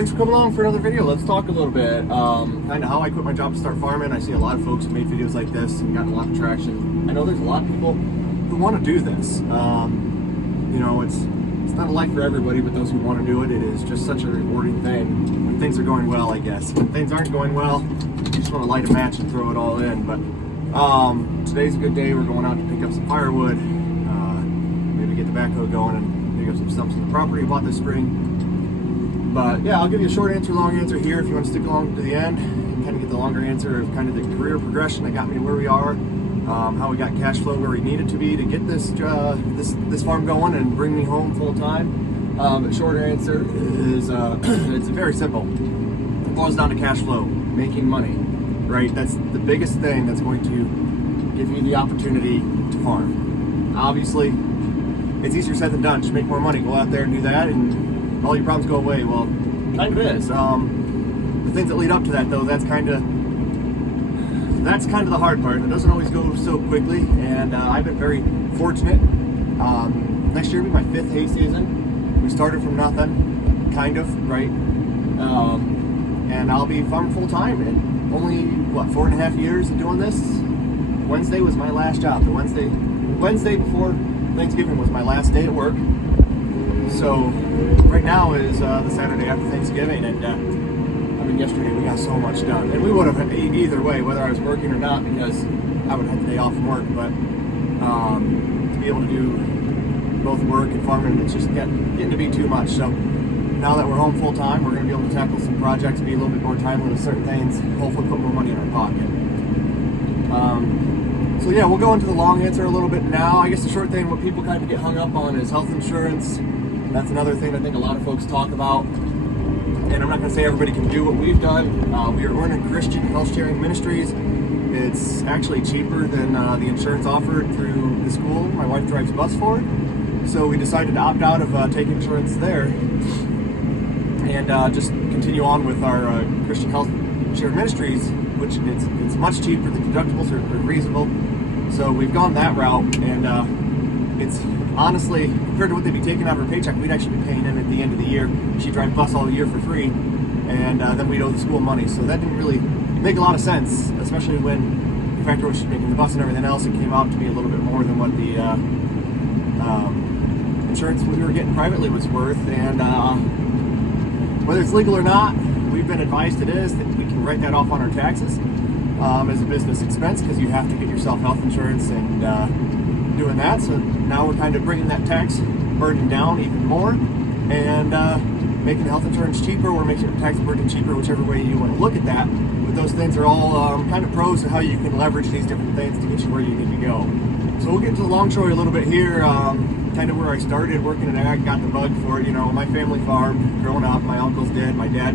thanks for coming along for another video. Let's talk a little bit, kind of how I quit my job to start farming. I see a lot of folks who made videos like this and gotten a lot of traction. I know there's a lot of people who want to do this. You know, it's not a life for everybody, but those who want to do it, it is just such a rewarding thing when things are going well, I guess. When things aren't going well, you just want to light a match and throw it all in. But today's a good day. We're going out to pick up some firewood, maybe get the backhoe going and pick up some stumps on the property I bought this spring. But yeah, I'll give you a short answer, long answer here if you want to stick along to the end and kind of get the longer answer of kind of the career progression that got me to where we are, how we got cash flow where we needed to be to get this this farm going and bring me home full time. But shorter answer is it's very simple. It boils down to cash flow, making money, right? That's the biggest thing that's going to give you the opportunity to farm. Obviously, it's easier said than done. Just make more money, go out there and do that, and all your problems go away. Well, kind of is. The things that lead up to that, though, that's kind of the hard part. It doesn't always go so quickly, and I've been very fortunate. Next year will be my 5th hay season. We started from nothing, kind of, right? And I'll be farming full time in only, what, 4.5 years of doing this. Wednesday was my last job. The Wednesday before Thanksgiving was my last day at work. So right now is the Saturday after Thanksgiving, and I mean, yesterday we got so much done, and we would have either way, whether I was working or not, because I would have the day off from work. But to be able to do both work and farming, it's just getting to be too much. So now that we're home full time, we're going to be able to tackle some projects, be a little bit more timely with certain things, hopefully put more money in our pocket. So yeah, we'll go into the long answer a little bit now. I guess the short thing, what people kind of get hung up on is health insurance. That's another thing I think a lot of folks talk about. And I'm not going to say everybody can do what we've done. We're in Christian health sharing ministries. It's actually cheaper than the insurance offered through the school my wife drives bus for. So we decided to opt out of taking insurance there and just continue on with our Christian health sharing ministries, which it's much cheaper. The deductibles are reasonable. So we've gone that route, and it's honestly, compared to what they'd be taking out of her paycheck, we'd actually be paying in at the end of the year. She'd drive bus all year for free, and then we'd owe the school money. So that didn't really make a lot of sense, especially when you factor what she's making the bus and everything else. It came out to be a little bit more than what the insurance we were getting privately was worth. And whether it's legal or not, we've been advised it is, that we can write that off on our taxes as a business expense, because you have to get yourself health insurance and doing that. So now we're kind of bringing that tax burden down even more and making health insurance cheaper, or making the tax burden cheaper, whichever way you want to look at that. But those things are all kind of pros to how you can leverage these different things to get you where you need to go. So we'll get to the long story a little bit here, kind of where I started working in ag, got the bug for it. You know, my family farmed growing up. My uncles did. My dad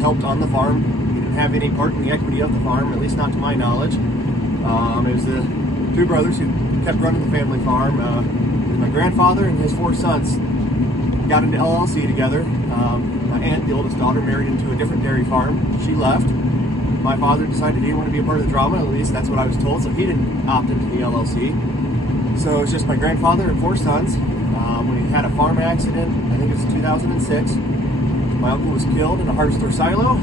helped on the farm. He didn't have any part in the equity of the farm, at least not to my knowledge. It was the 2 brothers who kept running the family farm. My grandfather and his 4 sons got into LLC together. My aunt, the oldest daughter, married into a different dairy farm. She left. My father decided he didn't want to be a part of the drama, at least that's what I was told, so he didn't opt into the LLC. So it's just my grandfather and 4 sons. When he had a farm accident, I think it was 2006, my uncle was killed in a harvester silo.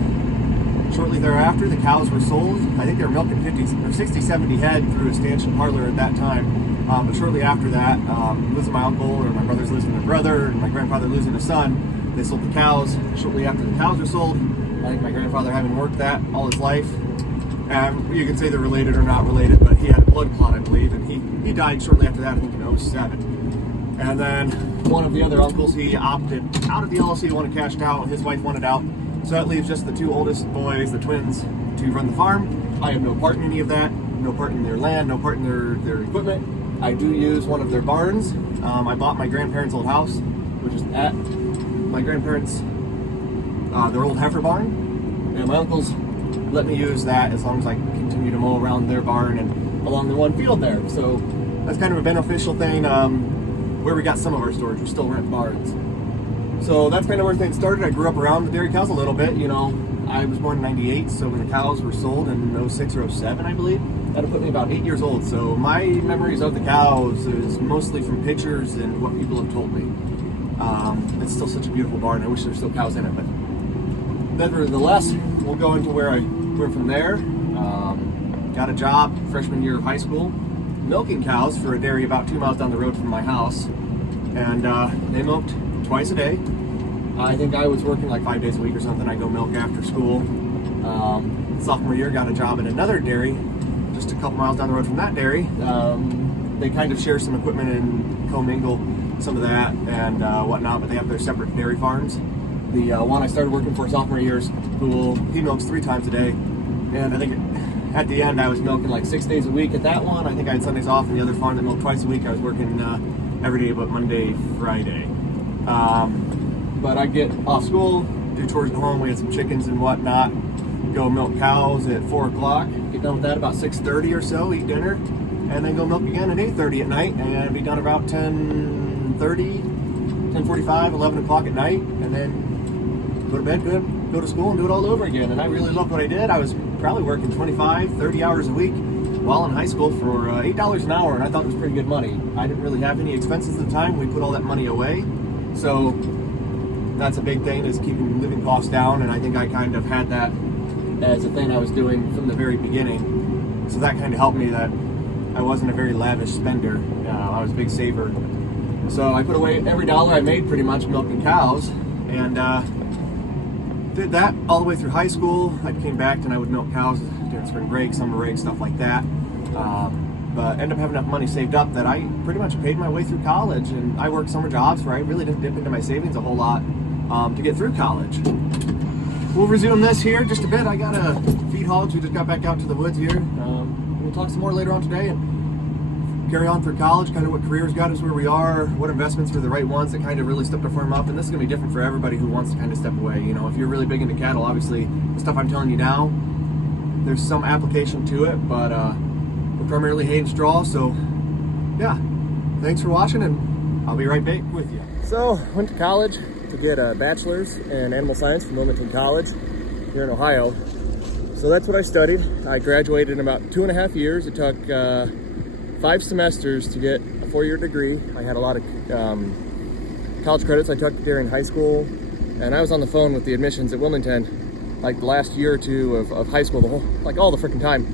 Shortly thereafter, the cows were sold. I think they were milking 60, 70 head through a stanchion parlor at that time. But shortly after that, losing my uncle, or my brothers losing their brother, and my grandfather losing a son, they sold the cows. Shortly after the cows were sold, I think my grandfather, having worked that all his life, you could say they're related or not related, but he had a blood clot, I believe, and he died shortly after that, I think in 2007. And then one of the other uncles, he opted out of the LLC, wanted cashed out, his wife wanted out. So that leaves just the 2 oldest boys, the twins, to run the farm. I have no part in any of that, no part in their land, no part in their equipment. I do use one of their barns. I bought my grandparents' old house, which is at my grandparents' their old heifer barn. And my uncles let me use that as long as I continue to mow around their barn and along the one field there. So that's kind of a beneficial thing. Where we got some of our storage, we still rent barns. So that's kind of where things started. I grew up around the dairy cows a little bit. You know, I was born in 98, so when the cows were sold in 06 or 07, I believe, that'll put me about 8 years old. So my memories of the cows is mostly from pictures and what people have told me. It's still such a beautiful barn. I wish there were still cows in it, but nevertheless, we'll go into where I went from there. Got a job freshman year of high school, milking cows for a dairy about 2 miles down the road from my house. And they milked twice a day. I think I was working like 5 days a week or something. I go milk after school. Sophomore year, got a job at another dairy, just a couple miles down the road from that dairy. They kind of share some equipment and commingle some of that and whatnot, but they have their separate dairy farms. The one I started working for sophomore year of school, he milks 3 times a day, and I think at the end I was milking like 6 days a week at that one. I think I had Sundays off, and the other farm that milked twice a week I was working every day but Monday, Friday. But I get off school, do chores at home, we had some chickens and whatnot, go milk cows at 4 o'clock, get done with that about 6:30 or so, eat dinner, and then go milk again at 8:30 at night, and be done about 10:30, 10:45, 11 o'clock at night, and then go to bed, go to school, and do it all over again. And I really loved what I did. I was probably working 25, 30 hours a week while in high school for $8 an hour, and I thought it was pretty good money. I didn't really have any expenses at the time. We put all that money away. So that's a big thing, is keeping living costs down, and I think I kind of had that as a thing I was doing from the very beginning. So that kind of helped me, that I wasn't a very lavish spender. I was a big saver. So I put away every dollar I made pretty much milking cows, and did that all the way through high school. I came back and I would milk cows during spring break, summer break, stuff like that. But ended up having enough money saved up that I pretty much paid my way through college, and I worked summer jobs where I really didn't dip into my savings a whole lot to get through college. We'll resume this here just a bit. I gotta feed hogs. We just got back out to the woods here. We'll talk some more later on today and carry on through college, kind of what careers got us where we are, what investments were the right ones that kind of really stepped our firm up. And this is gonna be different for everybody who wants to kind of step away. You know, if you're really big into cattle, obviously the stuff I'm telling you now, there's some application to it, but we're primarily hay and straw. So yeah, thanks for watching, and I'll be right back with you. So went to college to get a bachelor's in animal science from Wilmington College here in Ohio. So that's what I studied. I graduated in about 2.5 years. It took 5 semesters to get a 4-year degree. I had a lot of college credits I took during high school, and I was on the phone with the admissions at Wilmington like the last year or two of high school, all the freaking time,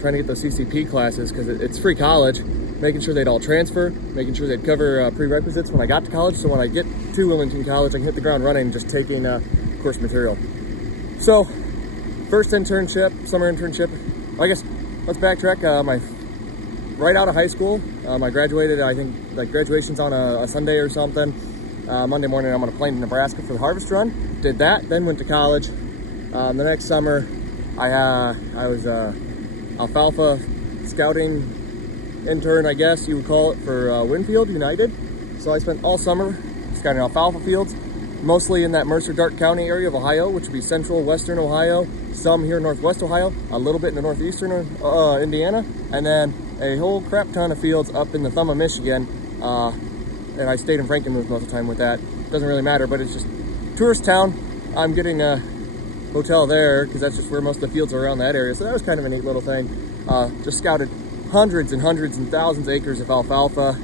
trying to get those CCP classes, because it's free college, making sure they'd all transfer, making sure they'd cover prerequisites when I got to college, so when I get to Wilmington College I can hit the ground running just taking course material. So first internship, summer internship, I guess let's backtrack. Right out of high school, I graduated, I think like graduation's on a Sunday or something. Monday morning I'm on a plane to Nebraska for the harvest run. Did that, then went to college. The next summer I was alfalfa scouting intern, I guess you would call it, for Winfield United. So I spent all summer scouting alfalfa fields, mostly in that Mercer-Dark County area of Ohio, which would be central western Ohio, some here in northwest Ohio, a little bit in the northeastern Indiana, and then a whole crap ton of fields up in the thumb of Michigan. And I stayed in Frankenmuth most of the time with that. Doesn't really matter, but it's just tourist town. I'm getting a hotel there because that's just where most of the fields are around that area. So that was kind of a neat little thing. Just scouted hundreds and thousands of acres of alfalfa.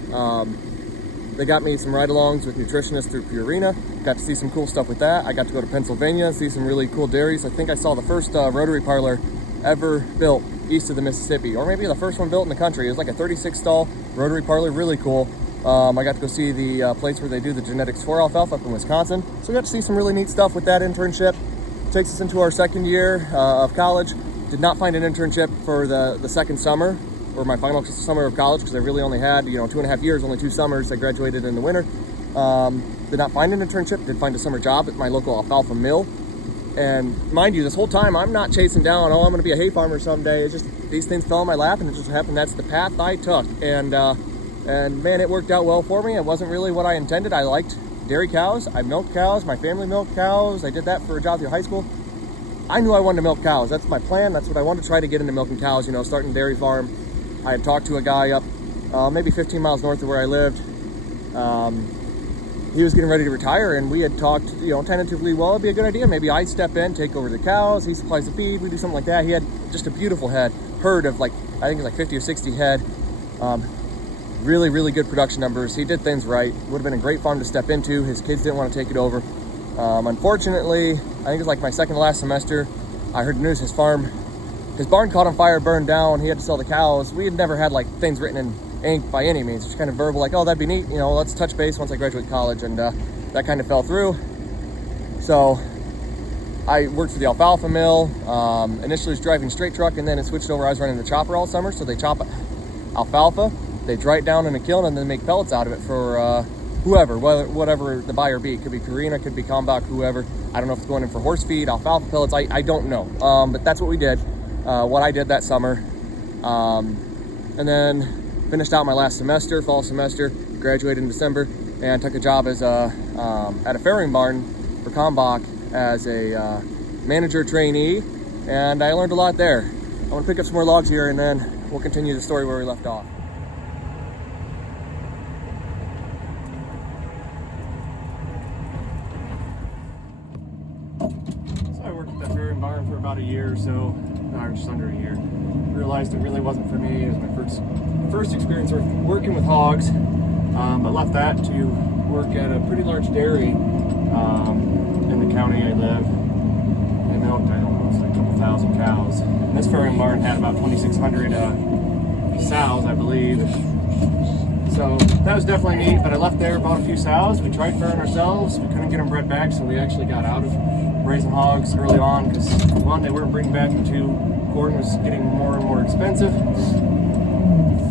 They got me some ride-alongs with nutritionists through Purina. Got to see some cool stuff with that. I got to go to Pennsylvania and see some really cool dairies. I think I saw the first rotary parlor ever built east of the Mississippi, or maybe the first one built in the country. It was like a 36-stall rotary parlor, really cool. I got to go see the place where they do the genetics for alfalfa up in Wisconsin. So we got to see some really neat stuff with that internship. Takes us into our second year of college. Did not find an internship for the second summer, or my final summer of college, because I really only had 2.5 years, only 2 summers. I graduated in the winter. Did not find an internship. Did find a summer job at my local alfalfa mill. And mind you, this whole time I'm not chasing down, I'm going to be a hay farmer someday. It's just these things fell in my lap, and it just happened that's the path I took. And man, it worked out well for me. It wasn't really what I intended. I liked dairy cows. I milked cows. My family milked cows. I did that for a job through high school. I knew I wanted to milk cows. That's my plan. That's what I wanted to try to get into, milking cows, starting a dairy farm. I had talked to a guy up maybe 15 miles north of where I lived. He was getting ready to retire, and we had talked, tentatively, well, it'd be a good idea. Maybe I'd step in, take over the cows. He supplies the feed. We do something like that. He had just a beautiful herd of I think it was like 50 or 60 head. Really, really good production numbers. He did things right. Would have been a great farm to step into. His kids didn't want to take it over. Unfortunately, think it was like my second to last semester, I heard the news his barn caught on fire, burned down. He had to sell the cows. We had never had like things written in ink by any means. Just kind of verbal, like, oh, that'd be neat. You know, let's touch base once I graduate college. And that kind of fell through. So I worked for the alfalfa mill. Initially was driving straight truck, and then it switched over. I was running the chopper all summer. So they chop alfalfa, they dry it down in a kiln, and then make pellets out of it for whoever, whatever the buyer be. It could be Purina, could be Kalmbach, whoever. I don't know if it's going in for horse feed, alfalfa pellets. I don't know. But that's what we did. What I did that summer. And then finished out my last semester, fall semester, graduated in December, and took a job as at a farrowing barn for Kalmbach as a manager trainee, and I learned a lot there. I want to pick up some more logs here, and then we'll continue the story where we left off. So I worked at that farrowing barn for about a year or so, or just under a year. Realized it really wasn't for me. It was my first experience working with hogs, but left that to work at a pretty large dairy in the county I live. They milked, I don't know, it's like a couple thousand cows. And this farrowing barn had about 2,600 sows, I believe. So that was definitely neat, but I left there, bought a few sows. We tried farrowing ourselves. We couldn't get them bred back, so we actually got out of raising hogs early on because, one, they weren't bringing back, and two, corn was getting more and more expensive.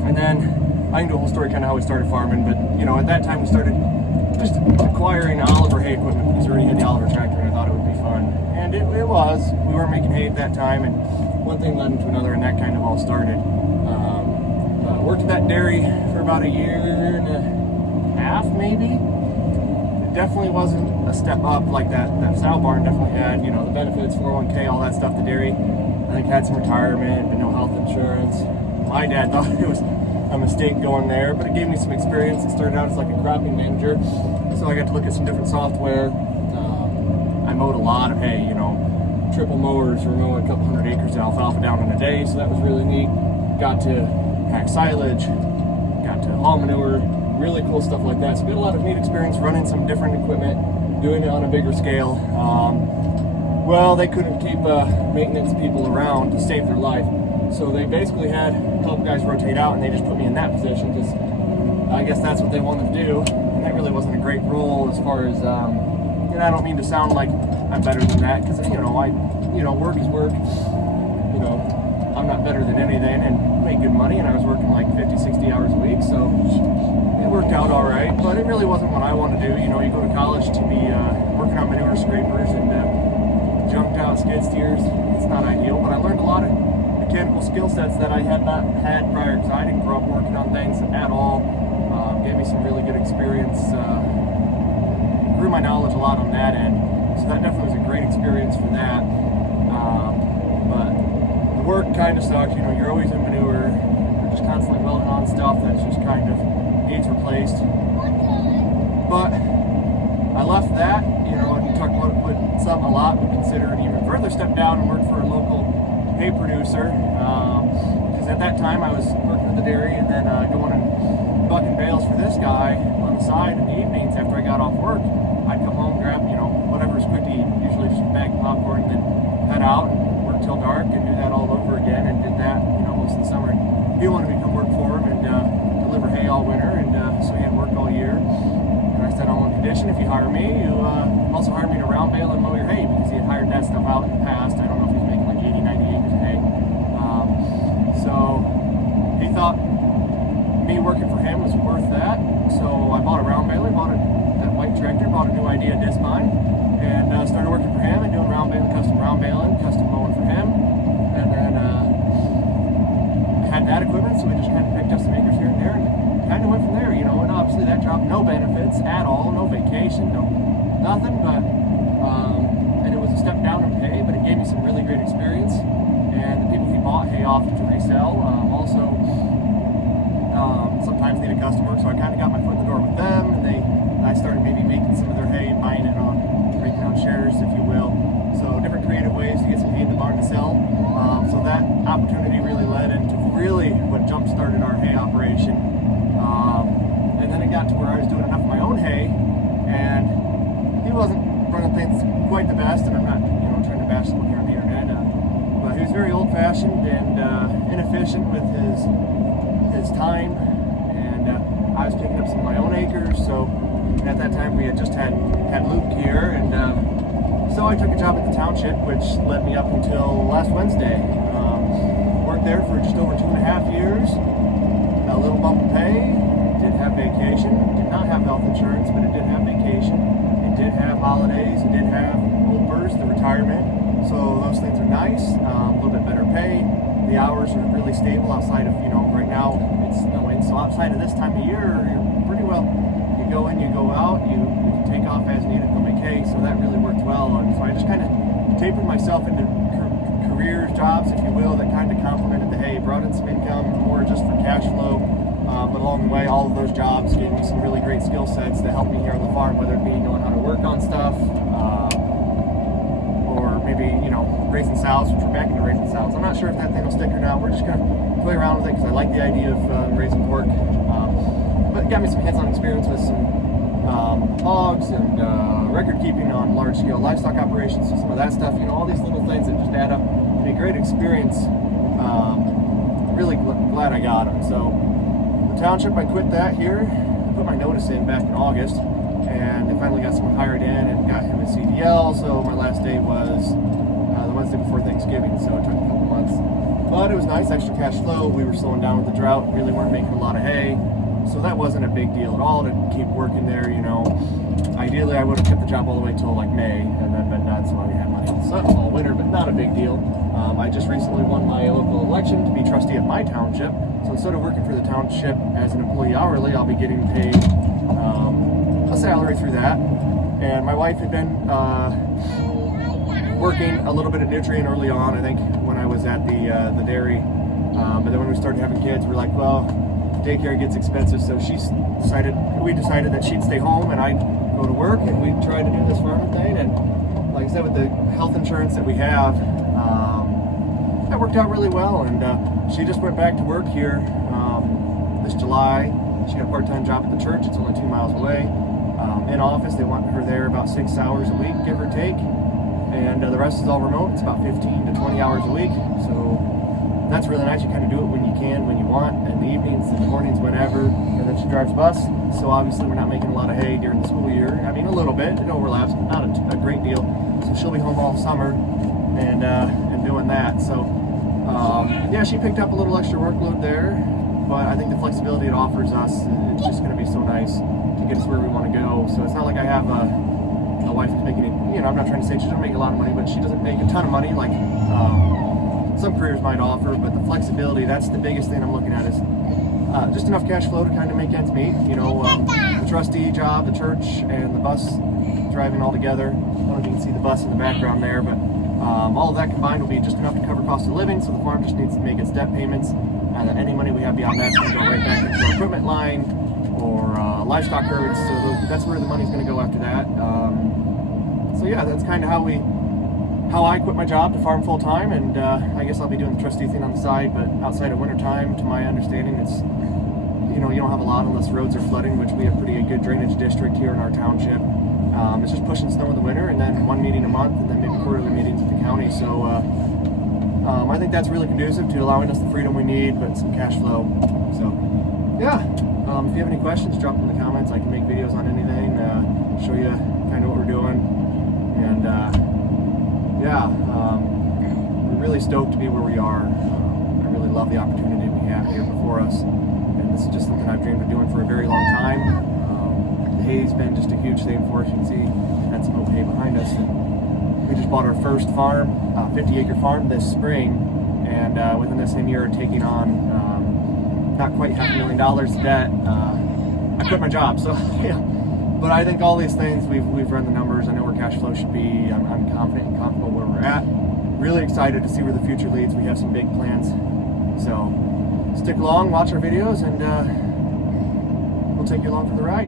And then I can do a whole story kind of how we started farming, but you know, at that time we started just acquiring Oliver hay equipment because we already had the Oliver tractor, and I thought it would be fun. And it was. We weren't making hay at that time, and one thing led into another, and that kind of all started. Worked at that dairy for about a year and a half, maybe. It definitely wasn't a step up like that sow barn definitely had, you know, the benefits, 401k, all that stuff. The dairy, I think, had some retirement, but no health insurance. My dad thought it was a mistake going there, but it gave me some experience. It started out as like a cropping manager, so I got to look at some different software. I mowed a lot of hay, you know, triple mowers. We're mowing a couple hundred acres of alfalfa down in a day, so that was really neat. Got to pack silage, got to haul manure, really cool stuff like that. So we had a lot of neat experience running some different equipment, doing it on a bigger scale. Well, they couldn't keep maintenance people around to save their life, so they basically had a couple guys rotate out, and they just put me in that position because I guess that's what they wanted to do, and that really wasn't a great role as far as, and I don't mean to sound like I'm better than that, because work is work. You know, I'm not better than anything, and made good money, and I was working like 50, 60 hours a week, so it worked out all right, but it really wasn't what I wanted to do. You know, you go to college to be working on manure scrapers and jumped out skid steers. It's not ideal, but I learned a lot of mechanical skill sets that I had not had prior, because I didn't grow up working on things at all. Gave me some really good experience, grew my knowledge a lot on that end, so that definitely was a great experience for that. But the work kind of sucks. You know, you're always in manure, you're just constantly welding on stuff that's just kind of needs replaced. But I left that, you know, and talked about it, put some a lot, but consider an even further step down and work for a local hay producer. Because at that time I was working at the dairy and then going and bucking bales for this guy on the side in the evenings after I got off work. I'd come home, grab, you know, whatever's quick to eat, usually just a bag of popcorn, and then head out and work till dark and do that all over again, and did that, you know, most of the summer. And he wanted me to come work for him and deliver hay all winter, and so he had work all year. And I said, on one condition, if you hire me, you also hire me to round bale and mow your hay, because he had hired that stuff out in the past. I don't know if he's making like 80, 90 acres of hay. So he thought me working for him was worth that. So I bought a round baler, bought that white tractor, bought a new Idea disc mine, and started working for him and doing round baling, custom mowing for him. And then I had that equipment, so we just kind of picked up some acres here and there, and kind of went from there, you know. And obviously that job, no benefits at all, no vacation, no nothing, but and it was a step down in pay, but it gave me some really great experience. And the people he bought hay off to resell also sometimes need a customer, so I kind of got my foot in the door with them, and I started maybe making some of their hay and buying it on, breaking on shares, if you will. So different creative ways to get some hay in the barn to sell. So that opportunity really led into really what jump started our hay operation. And then it got to where I was doing enough of my own hay, and he wasn't running things quite the best, and I'm not old-fashioned and inefficient with his time, and I was picking up some of my own acres. So at that time we had just had Luke here, and so I took a job at the township, which led me up until last Wednesday. Worked there for just over 2.5 years. A little bump in pay. Did have vacation. Did not have health insurance, but it did have vacation. It did have holidays. It did have OPERS, the retirement. So those things are nice. A little bit better pay. The hours are really stable outside of, right now it's snowing. So outside of this time of year, you're pretty well, you go in, you go out, you can take off as needed to make hay. So that really worked well. And so I just kind of tapered myself into career jobs, if you will, that kind of complemented the hay, brought in some income more just for cash flow. But along the way, all of those jobs gave me some really great skill sets that helped me here on the farm, whether it be knowing how to work on stuff, or maybe, raising sows, which we're back into raising sows. I'm not sure if that thing will stick or not. We're just going to play around with it because I like the idea of raising pork. But it got me some hands-on experience with some hogs and record keeping on large-scale livestock operations, so some of that stuff, all these little things that just add up to be a great experience. Really glad I got them. So the township, I quit that here. I put my notice in back in August, and I finally got someone hired in and got him a CDL. So my last day was the Wednesday before Thanksgiving, so it took a couple months. But it was nice, extra cash flow. We were slowing down with the drought, really weren't making a lot of hay. So that wasn't a big deal at all to keep working there, Ideally, I would have kept the job all the way till like May, and then been done, so I had money in the sun all winter, but not a big deal. I just recently won my local election to be trustee of my township. So instead of working for the township as an employee hourly, I'll be getting paid a salary through that. And my wife had been working a little bit at Nutrient early on, I think, when I was at the dairy. But then when we started having kids, we're like, well, daycare gets expensive, so we decided that she'd stay home and I'd go to work, and we tried to do this farming thing. And like I said, with the health insurance that we have, that worked out really well. And she just went back to work here this July. She got a part-time job at the church. It's only 2 miles away. In office, they want her there about 6 hours a week, give or take, and the rest is all remote. It's about 15 to 20 hours a week. So that's really nice. You kind of do it when you can, when you want, in the evenings, in the mornings, whenever. And then she drives bus, so obviously we're not making a lot of hay during the school year. I mean, a little bit, it overlaps, but not a great deal. So she'll be home all summer and doing that. So yeah, she picked up a little extra workload there, but I think the flexibility it offers us, it's just going to be so nice to get us where we want to go. So it's not like I have a wife who's making it, I'm not trying to say she doesn't make a lot of money, but she doesn't make a ton of money like some careers might offer. But the flexibility, that's the biggest thing I'm looking at, is just enough cash flow to kind of make ends meet. The trustee job, the church, and the bus driving all together. I don't know if you can see the bus in the background there, but all of that combined will be just enough to cover cost of living. So the farm just needs to make its debt payments, and any money we have beyond that's going to go right back into our equipment line or livestock herds. So that's where the money's going to go after that. So yeah, that's kind of how I quit my job to farm full time, and I guess I'll be doing the trustee thing on the side. But outside of winter time, to my understanding, it's you don't have a lot unless roads are flooding, which we have pretty good drainage district here in our township. It's just pushing snow in the winter, and then one meeting a month, and then maybe quarterly meetings with the county. So I think that's really conducive to allowing us the freedom we need, but some cash flow. So yeah, if you have any questions, drop them in the comments. I can make videos on anything, show you kind of what we're doing, and yeah, we're really stoked to be where we are. I really love the opportunity we have here before us, and this is just something I've dreamed of doing for a very long time. The hay's been just a huge thing for us. You can see we've had some oak hay behind us, and we just bought our first farm, 50-acre farm this spring, and within the same year taking on not quite $500,000 debt, I quit my job. So yeah. But I think all these things, we've run the numbers. I know where cash flow should be. I'm confident and comfortable where we're at. Really excited to see where the future leads. We have some big plans. So stick along, watch our videos, and we'll take you along for the ride.